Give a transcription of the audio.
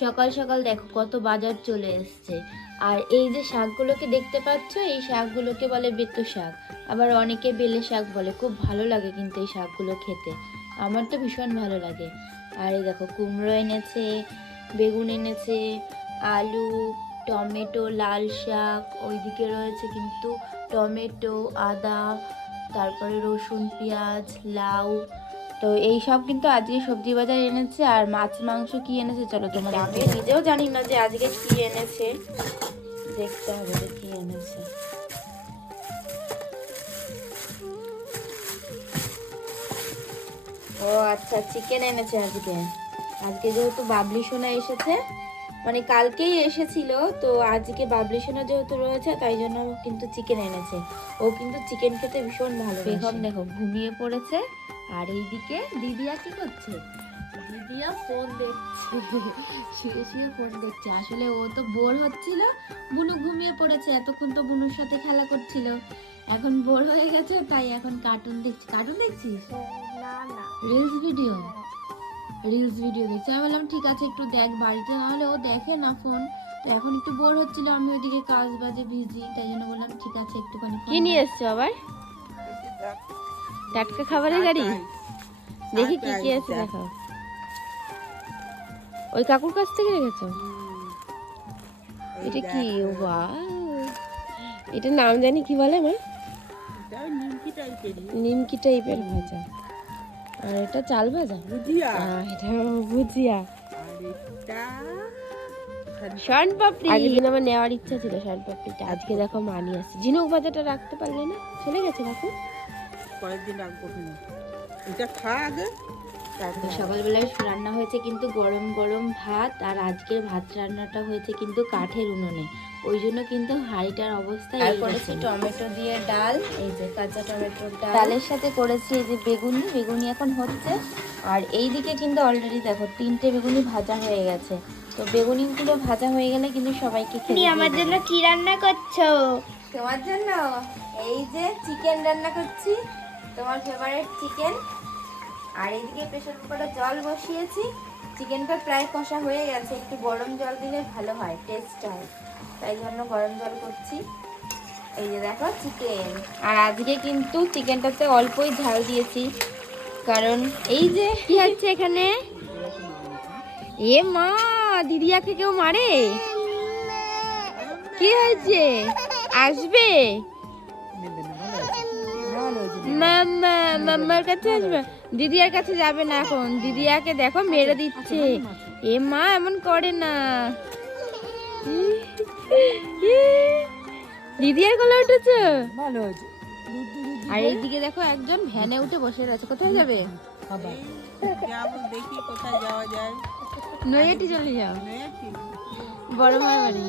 সকাল সকাল দেখো কত বাজার চলে এসছে। আর এই যে শাকগুলোকে দেখতে পাচ্ছ, এই শাকগুলোকে বলে বেতো শাক, আবার অনেকে বেলে শাক বলে। খুব ভালো লাগে কিন্তু এই শাকগুলো খেতে, আমার তো ভীষণ ভালো লাগে। আর এই দেখো কুমড়ো এনেছে, বেগুন এনেছে, আলু, টমেটো, লাল শাক, ওইদিকে রয়েছে কিন্তু টমেটো, আদা, তারপরে রসুন, পেঁয়াজ, লাউ। তো এই সব কিন্তু আজকে সবজি বাজার এনেছে। আর মাছ মাংস কি এনেছে চলো তোমাদের, আমি নিজেও জানি না যে আজকে কি এনেছে, দেখতে হবে যে কি এনেছে। ও আচ্ছা, চিকেন এনেছে আজকে। আজকে যেহেতু বাবলি সোনা এসেছে, মানে কালকেই এসেছিল, তো আজকে বাবলি সোনা যেহেতু রয়েছে তাই জন্য কিন্তু চিকেন এনেছে। ও কিন্তু চিকেন খেতে ভীষণ ভালো। বেগম দেখো ঘুমিয়ে পড়েছে। আর এইদিকে দিদিয়া কি করছে? দিদিয়া ফোন দেখছে, শুয়ে শুয়ে ফোন দেখছে। আসলে ও তো বোর হচ্ছিল, বুনু ঘুমিয়ে পড়েছে, এতক্ষণ তো বুনুর সাথে খেলা করছিল, এখন বোর হয়ে গেছে, তাই এখন কার্টুন দেখছি। কার্টুন দেখছিস? না না, রিলস ভিডিও, রিলস ভিডিও দেখছি। আমি বললাম ঠিক আছে একটু দেখ বাড়িতে, নাহলে ও দেখে না ফোন। তো এখন একটু বোর হচ্ছিল, আমি ওইদিকে কাজ বাজে বিজি, তাই জন্য বললাম ঠিক আছে একটুখানি। কি নিয়ে এসছো আবার? টাটকা খাবারের গাড়ি। দেখি কি কি আছে দেখো। ওই কাকুর কাছ থেকে রেখেছো? এটা কি? বাহ, এটার নাম জানি কি বলে মা? নিমকি টাইপের ভাজা। আর এটা চাল ভাজা, ভুজিয়া। এটা ভুজিয়া। শন পাপড়ি। আগের দিন আমার নেওয়ার ইচ্ছা ছিল শন পাপড়িটা, আজকে দেখো মানি আসছে। ঝিনুক ভাজাটা রাখতে পারলে না? চলে গেছে কাকু। কয়েকদিন রাখবো কিনা, এটা খা আগে। তারপর সকালবেলায় রান্না হয়েছে কিন্তু গরম গরম ভাত। আর আজকের ভাত রান্নাটা হয়েছে কিন্তু কাঠের উনুনে, ওই জন্য কিন্তু হাঁড়িটার অবস্থা। আর করেছি টমেটো দিয়ে ডাল, এই যে কাঁচা টমেটোর ডাল। ডালের সাথে করেছি এই যে বেগুনি, বেগুনি এখন হচ্ছে। আর এই দিকে কিন্তু অলরেডি দেখো 3টে বেগুনি ভাজা হয়ে গেছে। তো বেগুনিগুলো ভাজা হয়ে গেলে কিন্তু সবাইকে খেতে। আমার জন্য কি রান্না করছো? তোমার জন্য এই যে চিকেন রান্না করছি, তোমার ফেভারিট চিকেন। আর এইদিকে প্রেসার কুকারে জল বসিয়েছি, চিকেনটা প্রায় কষা হয়ে গেছে, একটু গরম জল দিলে ভালো হয়, টেস্ট হয়, তাই জন্য গরম জল করছি। এই যে দেখো চিকেন। আর আজকে কিন্তু চিকেনটাতে অল্পই ঝাল দিয়েছি, কারণ এই যে কি হচ্ছে এখানে। এ মা, দিদিয়াকে কেউ মারে? কি হয়েছে? আসবে মাম্মা, মাম্মার কাছে আসবে, দিদিয়ার কাছে যাবে না এখন। দিদিয়াকে দেখো মেরে দিচ্ছে। এ মা, এমন করে না। দিদিয়ার গলা উঠেছে, ভালো হয়েছে। আর এইদিকে দেখো একজন ভ্যানে উঠে বসে রয়েছে। কোথায় যাবে? দেখি কোথায় যাওয়া যায়। নৈহাটি চলে যাও, নৈহাটি? বড় মার বাড়ি।